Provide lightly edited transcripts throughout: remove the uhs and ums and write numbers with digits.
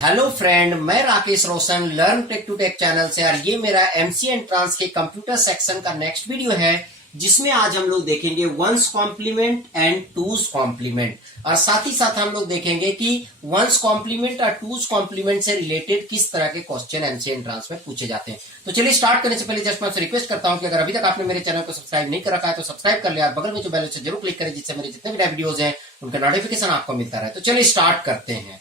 Hello friend, मैं Rakesh Roshan learn tech to tech channel से। और ये मेरा एमसी एंट्रांस के कंप्यूटर सेक्शन का नेक्स्ट वीडियो है, जिसमें आज हम लोग देखेंगे one's complement and two's complement. और साथ ही साथ हम लोग देखेंगे कि वंस कॉम्प्लीमेंट और टूज कॉम्प्लीमेंट से रिलेटेड किस तरह के क्वेश्चन एमसी एंट्रांस में पूछे जाते हैं। तो चलिए स्टार्ट करने से पहले जस्ट मैं आपसे रिक्वेस्ट करता हूं कि अगर अभी तक आपने मेरे चैनल को सब्सक्राइब नहीं कर रखा है तो सब्सक्राइब कर लिया, बगल में जो बेल से जरूर क्लिक करें, जिससे मेरे जितने भी नए वीडियोज हैं उनका नोटिफिकेशन आपको मिलता रहे। तो चलिए स्टार्ट करते हैं।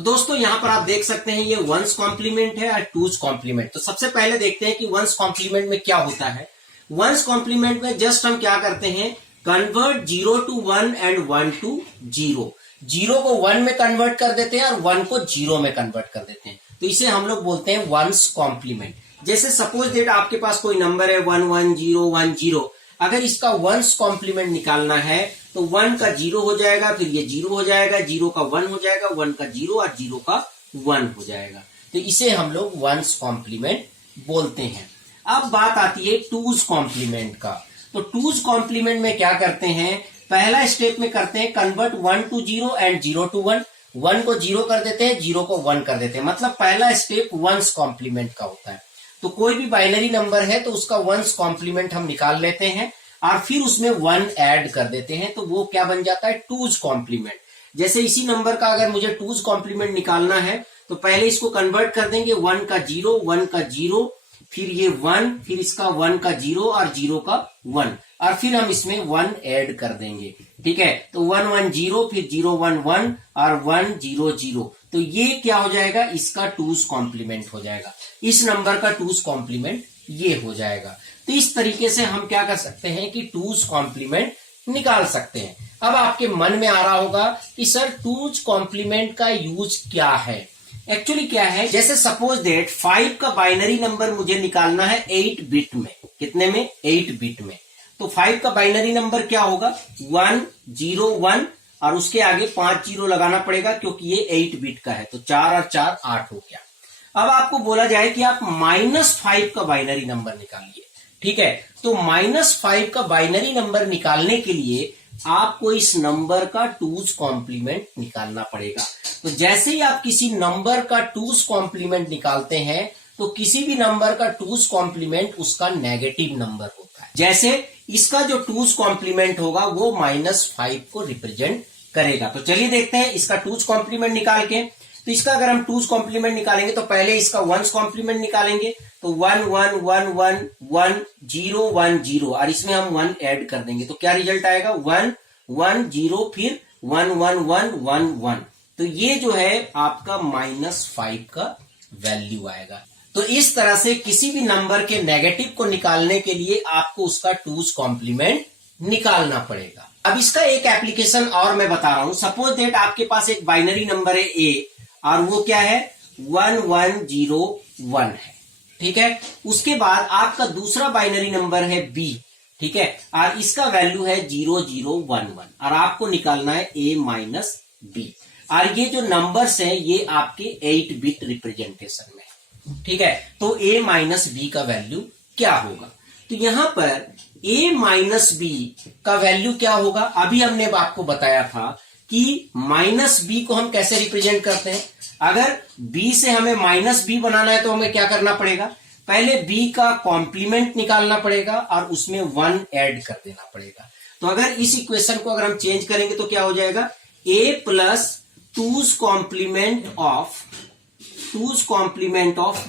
दोस्तों यहाँ पर आप देख सकते हैं ये वंस कॉम्प्लीमेंट है और टूज कॉम्प्लीमेंट। तो सबसे पहले देखते हैं कि वंस कॉम्प्लीमेंट में क्या होता है। वंस कॉम्प्लीमेंट में जस्ट हम क्या करते हैं, कन्वर्ट 0 to 1 एंड 1 to 0। 0 को 1 में कन्वर्ट कर देते हैं और 1 को 0 में कन्वर्ट कर देते हैं। तो इसे हम लोग बोलते हैं वंस कॉम्प्लीमेंट। जैसे सपोज दैट आपके पास कोई नंबर है 11010, अगर इसका वंस कॉम्प्लीमेंट निकालना है तो 1 का 0 हो जाएगा, फिर ये 0 हो जाएगा, 0 का 1 हो जाएगा, 1 का 0 और 0 का 1 हो जाएगा। तो इसे हम लोग वंस कॉम्प्लीमेंट बोलते हैं। अब बात आती है टूज कॉम्प्लीमेंट का। तो टूज कॉम्प्लीमेंट में क्या करते हैं, पहला स्टेप में करते हैं कन्वर्ट 1 to 0 एंड 0 to 1। 1 को 0 कर देते हैं, 0 को 1 कर देते हैं, मतलब पहला स्टेप वंस कॉम्प्लीमेंट का होता है। तो कोई भी बाइनरी नंबर है तो उसका वंस कॉम्प्लीमेंट हम निकाल लेते हैं और फिर उसमें 1 ऐड कर देते हैं, तो वो क्या बन जाता है, टूज कॉम्प्लीमेंट। जैसे इसी नंबर का अगर मुझे टूज कॉम्प्लीमेंट निकालना है तो पहले इसको कन्वर्ट कर देंगे, 1 का 0, 1 का 0, फिर ये 1, फिर इसका 1 का 0 और 0 का 1, और फिर हम इसमें 1 ऐड कर देंगे। ठीक है, तो 1 1 0, फिर 0 1 1 और 1 0 0। तो ये क्या हो जाएगा, इसका टूज कॉम्प्लीमेंट हो जाएगा। इस नंबर का टूज कॉम्प्लीमेंट ये हो जाएगा। तो इस तरीके से हम क्या कर सकते हैं कि टूज कॉम्प्लीमेंट निकाल सकते हैं। अब आपके मन में आ रहा होगा कि सर टूज कॉम्प्लीमेंट का यूज क्या है। एक्चुअली क्या है, जैसे सपोज दैट 5 का बाइनरी नंबर मुझे निकालना है 8 बिट में। कितने में, 8 बिट में। तो 5 का बाइनरी नंबर क्या होगा, 1 0 1, और उसके आगे 5 0 लगाना पड़ेगा क्योंकि ये 8 बिट का है। तो 4 और 4 8 हो गया। अब आपको बोला जाए कि आप -5 का बाइनरी नंबर निकालिए। ठीक है, तो -5 का बाइनरी नंबर निकालने के लिए आपको इस नंबर का टूज कॉम्प्लीमेंट निकालना पड़ेगा। तो जैसे ही आप किसी नंबर का टूज कॉम्प्लीमेंट निकालते हैं तो किसी भी नंबर का टूज कॉम्प्लीमेंट उसका नेगेटिव नंबर होता है। जैसे इसका जो टूज कॉम्प्लीमेंट होगा वो -5 को रिप्रेजेंट करेगा। तो चलिए देखते हैं इसका टूज कॉम्प्लीमेंट निकाल के। तो इसका अगर हम टूज कॉम्प्लीमेंट निकालेंगे तो पहले इसका वंस कॉम्प्लीमेंट निकालेंगे। तो 1 1 1 1 1 0 1 0, और इसमें हम 1 ऐड कर देंगे। तो क्या रिजल्ट आएगा, 1 1 0, फिर 1 1 1 1 1। तो ये जो है आपका -5 का वैल्यू आएगा। तो इस तरह से किसी भी नंबर के नेगेटिव को निकालने के लिए आपको उसका टूज कॉम्प्लीमेंट निकालना पड़ेगा। अब इसका एक एप्लीकेशन और मैं बता रहा हूं। सपोज दैट आपके पास एक बाइनरी नंबर है A और वो क्या है 1 1 0 1 है। ठीक है, उसके बाद आपका दूसरा बाइनरी नंबर है B। ठीक है, और इसका वैल्यू है 0 0 1 1, और आपको निकालना है A माइनस B। और ये जो नंबर्स हैं ये आपके 8 बिट रिप्रेजेंटेशन में है। ठीक है, तो A माइनस B का वैल्यू क्या होगा, तो यहां पर A माइनस B का वैल्यू क्या होगा, अभी हमने आपको बताया था कि -B को हम कैसे रिप्रेजेंट करते हैं। अगर B से हमें -B बनाना है तो हमें क्या करना पड़ेगा, पहले B का कॉम्प्लीमेंट निकालना पड़ेगा और उसमें 1 ऐड कर देना पड़ेगा। तो अगर इस इक्वेशन को अगर हम चेंज करेंगे तो क्या हो जाएगा, A plus twos complement of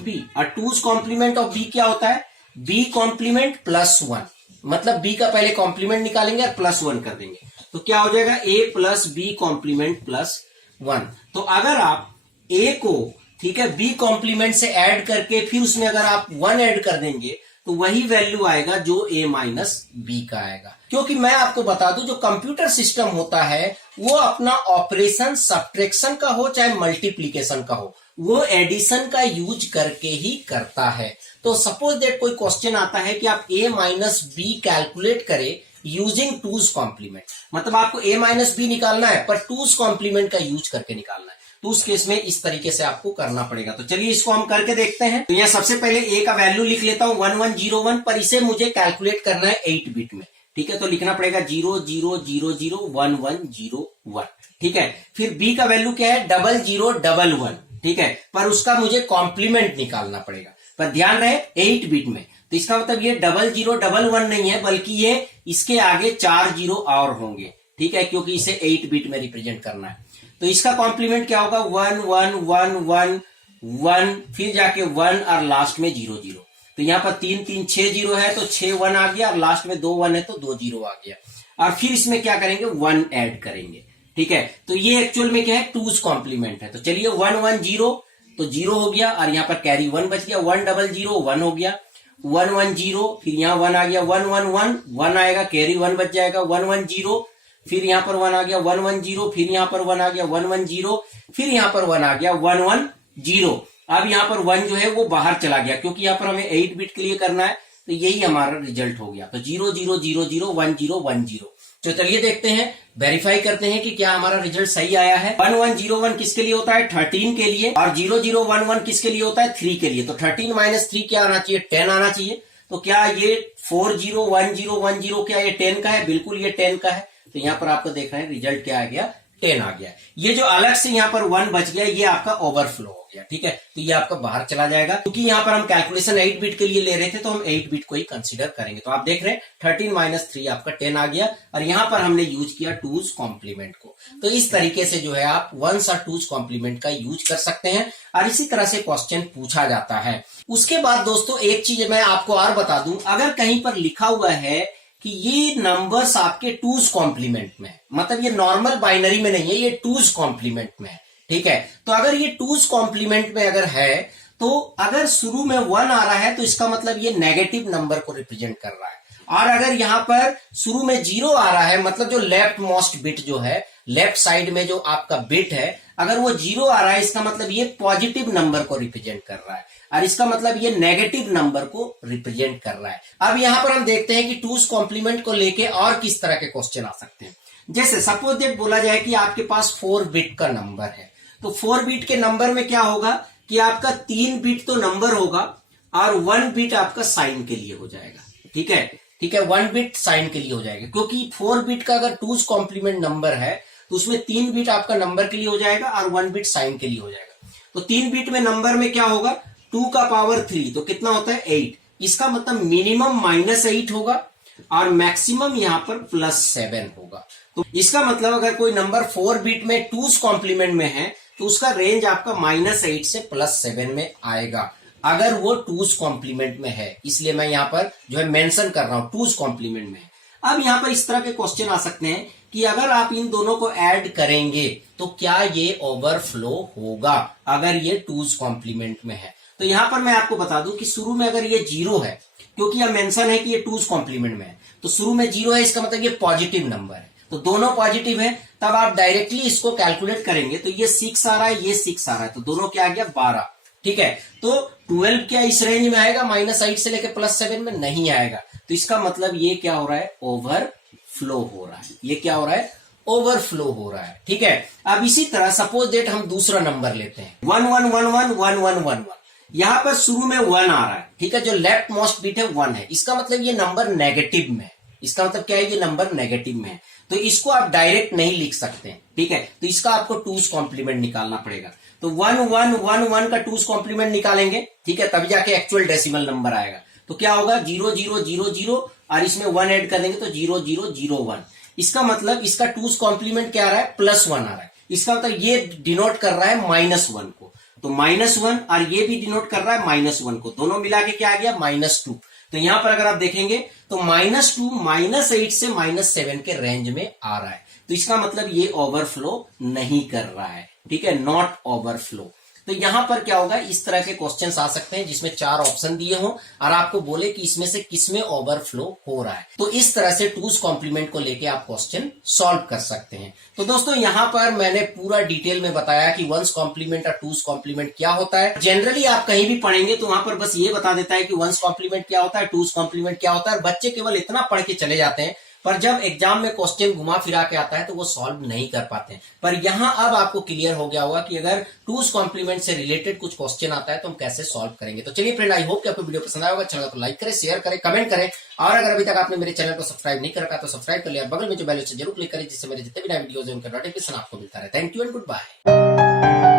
B। और टूज कॉम्प्लीमेंट ऑफ B क्या होता है, B कॉम्प्लीमेंट प्लस 1, मतलब B का पहले कॉम्प्लीमेंट निकालेंगे और +1 कर देंगे। तो क्या हो जाएगा, A प्लस B कॉम्प्लीमेंट +1। तो अगर आप A को, ठीक है, B कॉम्प्लीमेंट से ऐड करके फिर उसमें अगर आप 1 ऐड कर देंगे तो वही वैल्यू आएगा जो A माइनस B का आएगा। क्योंकि मैं आपको बता दूं जो कंप्यूटर सिस्टम होता है वो अपना ऑपरेशन सब्ट्रैक्शन का हो चाहे मल्टीप्लीकेशन का हो, वो एडिशन का यूज करके ही करता है। तो सपोज दैट कोई क्वेश्चन आता है कि आप A माइनस B कैलकुलेट करें यूजिंग टूज कॉम्प्लीमेंट, मतलब आपको A माइनस B निकालना है पर टूज कॉम्प्लीमेंट का यूज करके निकालना है। तो उस केस में इस तरीके से आपको करना पड़ेगा। तो चलिए इसको हम करके देखते हैं। तो यहां सबसे पहले A का वैल्यू लिख लेता हूं 1101, पर इसे मुझे कैलकुलेट करना है 8 बिट में। ठीक है, तो लिखना पड़ेगा 00001101। ठीक है, फिर बी का वैल्यू क्या है 0011। ठीक है, पर उसका मुझे कॉम्प्लीमेंट निकालना पड़ेगा, पर ध्यान रहे 8 बिट में, तो इसका मतलब ये 0011 नहीं है, बल्कि ये इसके आगे 4 जीरो और होंगे। ठीक है, क्योंकि इसे 8 बिट में रिप्रेजेंट करना है। तो इसका कॉम्प्लीमेंट क्या होगा 1111, फिर जाके 1 और लास्ट में 00। तो यहाँ पर 3 3 6 जीरो है, तो 6 1 आ गया, और लास्ट में 2 1 है तो 2 जीरो आ गया। और फिर इसमें क्या करेंगे 1 ऐड करेंगे। ठीक है, तो ये एक्चुअल में क्या है 2's कॉम्प्लीमेंट है। तो चलिए 110 तो 0 हो गया, और यहाँ पर कैरी 1 बच गया, 100 1 हो गया, 110 फिर यहाँ 1 आ गया, 111 1 आएगा, कैरी 1 बच जाएगा, 110 फिर यहाँ पर 1 आ गया, 110 फिर यहाँ पर 1 आ गया, 110 फिर यहाँ पर 1 आ गया, 110। अब यहाँ पर 1 जो है वो बाहर चला गया, क्योंकि यहाँ पर हमें 8 बिट के लिए करना है, तो यही हमारा रिजल्ट हो गया। तो 00001010। तो चलिए देखते हैं, वेरीफाई करते हैं कि क्या हमारा रिजल्ट सही आया है। 1101 किसके लिए होता है 13 के लिए, और 0011 किसके लिए होता है 3 के लिए। तो 13 माइनस 3 क्या आना चाहिए 10 आना चाहिए। तो क्या ये 401010 क्या ये 10 का है, बिल्कुल ये 10 का है। तो यहाँ पर आपको देख रहे हैं रिजल्ट क्या आ गया 10 आ गया। ये जो अलग से यहाँ पर 1 बच गया ये आपका ओवरफ्लो हो गया। ठीक है, तो ये आपका बाहर चला जाएगा, क्योंकि यहाँ पर हम कैलकुलेशन 8 बिट के लिए ले रहे थे, तो हम 8 बिट को ही कंसीडर करेंगे। तो आप देख रहे हैं 13 माइनस 3 आपका 10 आ गया, और यहाँ पर हमने यूज किया 2's कॉम्प्लीमेंट को। तो इस तरीके से जो है आप 1s और 2's कॉम्प्लीमेंट का यूज कर सकते हैं, और इसी तरह से क्वेश्चन पूछा जाता है। उसके बाद दोस्तों एक चीज मैं आपको और बता दूं, अगर कहीं पर लिखा हुआ है कि ये नंबर्स आपके 2's कॉम्प्लीमेंट में है, मतलब ये नॉर्मल बाइनरी में नहीं है, ये 2's कॉम्प्लीमेंट में है। ठीक है, तो अगर ये 2's कॉम्प्लीमेंट में अगर है, तो अगर शुरू में 1 आ रहा है तो इसका मतलब ये नेगेटिव नंबर को रिप्रेजेंट कर रहा है, और अगर यहां पर शुरू में 0 आ रहा है, मतलब जो लेफ्ट मोस्ट बिट जो है, लेफ्ट साइड में जो आपका बिट है, अगर वो 0 आ रहा है, इसका मतलब ये पॉजिटिव नंबर को रिप्रेजेंट कर रहा है, और इसका मतलब ये नेगेटिव नंबर को रिप्रेजेंट कर रहा है। अब यहां पर हम देखते हैं कि 2's कॉम्प्लीमेंट को लेके और किस तरह के क्वेश्चन आ सकते हैं। जैसे सपोज दैट बोला जाए कि आपके पास 4 बिट का नंबर है, तो 4 बिट के नंबर में क्या होगा कि आपका 3 बिट तो नंबर होगा, और 1 बिट आपका साइन के लिए हो जाएगा। ठीक है, ठीक है, 1 बिट साइन के लिए हो जाएगा, क्योंकि 4 बिट का अगर 2's कॉम्प्लीमेंट नंबर है तो उसमें 3 बिट आपका नंबर के लिए हो जाएगा, और 1 बिट साइन के लिए हो जाएगा। तो 3 बिट में नंबर में क्या होगा 2 का पावर 3, तो कितना होता है 8। इसका मतलब मिनिमम -8 होगा, और मैक्सिमम यहां पर +7 होगा। तो इसका मतलब अगर कोई नंबर 4 बिट में 2's कॉम्प्लीमेंट में है, तो उसका रेंज आपका -8 से +7 में आएगा, अगर वो 2's कॉम्प्लीमेंट में है। इसलिए मैं यहां पर जो है मेंशन कर रहा हूं 2's कॉम्प्लीमेंट में है। अब यहां पर इस तरह के क्वेश्चन आ सकते हैं कि अगर आप इन दोनों को ऐड करेंगे तो क्या ये ओवरफ्लो होगा, अगर ये 2's कॉम्प्लीमेंट में है। तो यहां पर मैं आपको बता दूं कि शुरू में अगर ये 0 है, क्योंकि यह मेंशन है कि ये 2's कॉम्प्लीमेंट में है, तो शुरू में 0 है, इसका मतलब ये पॉजिटिव नंबर है, तो दोनों पॉजिटिव है। तब आप डायरेक्टली इसको कैलकुलेट करेंगे तो ये 6 आ रहा है, ये 6 आ रहा है, तो दोनों क्या आ गया 12। ठीक है, तो 12 क्या इस रेंज में आएगा, -8 से लेकर +7 में नहीं आएगा। तो इसका मतलब ये क्या हो रहा है ओवरफ्लो हो रहा है, ये क्या हो रहा है ओवरफ्लो हो रहा है। ठीक है, अब इसी तरह सपोज डेट हम दूसरा नंबर लेते हैं 11111111। यहां पर शुरू में 1 आ रहा है, ठीक है, जो लेफ्ट मोस्ट बिट है 1 है, इसका मतलब ये नंबर नेगेटिव में है। इसका मतलब क्या है, ये नंबर नेगेटिव में है, तो इसको आप डायरेक्ट नहीं लिख सकते हैं। ठीक है, तो इसका आपको 2's कॉम्प्लीमेंट निकालना पड़ेगा। तो 1111 का 2's कॉम्प्लीमेंट निकालेंगे, ठीक है, तब जाके एक्चुअल डेसिमल नंबर आएगा। तो क्या होगा 0000, और इसमें 1 ऐड कर देंगे तो 0001। इसका मतलब इसका 2's कॉम्प्लीमेंट क्या आ रहा है +1 आ रहा है। इसका मतलब ये डिनोट कर रहा है -1 को, तो -1, और ये भी डिनोट कर रहा है -1 को, दोनों मिला के क्या आ गया -2। तो यहां पर अगर आप देखेंगे तो -2 -8 से -7 के रेंज में आ रहा है, तो इसका मतलब ये ओवरफ्लो नहीं कर रहा है। ठीक है, नॉट ओवरफ्लो। तो यहां पर क्या होगा, इस तरह के क्वेश्चंस आ सकते हैं जिसमें 4 ऑप्शन दिए हों और आपको बोले कि इसमें से किसमें ओवरफ्लो हो रहा है। तो इस तरह से 2's कॉम्प्लीमेंट को लेके आप क्वेश्चन सॉल्व कर सकते हैं। तो दोस्तों यहां पर मैंने पूरा डिटेल में बताया कि 1's कॉम्प्लीमेंट और 2's कॉम्प्लीमेंट क्या होता है। जनरली आप कहीं भी पढ़ेंगे तो वहां पर बस ये बता देता है कि 1's कॉम्प्लीमेंट क्या होता है, 2's कॉम्प्लीमेंट क्या होता है, बच्चे केवल इतना पढ़ के चले जाते हैं, पर जब एग्जाम में क्वेश्चन घुमा फिरा के आता है तो वो सॉल्व नहीं कर पाते हैं। पर यहां अब आपको क्लियर हो गया होगा कि अगर टूज कॉम्प्लीमेंट से रिलेटेड कुछ क्वेश्चन आता है तो हम कैसे सॉल्व करेंगे। तो चलिए फ्रेंड, आई होप कि आपको वीडियो पसंद आएगा। अच्छा लगा तो लाइक करें, शेयर करें, कमेंट करें, और अगर अभी तक आपने मेरे चैनल को सब्सक्राइब नहीं कर रखा तो सब्सक्राइब कर लिया, बगल में जो बेल से जरूर क्लिक करें जिससे मेरे जितने भी नए वीडियोस हैं उनका नोटिफिकेशन आपको मिलता रहे। Thank you and good bye.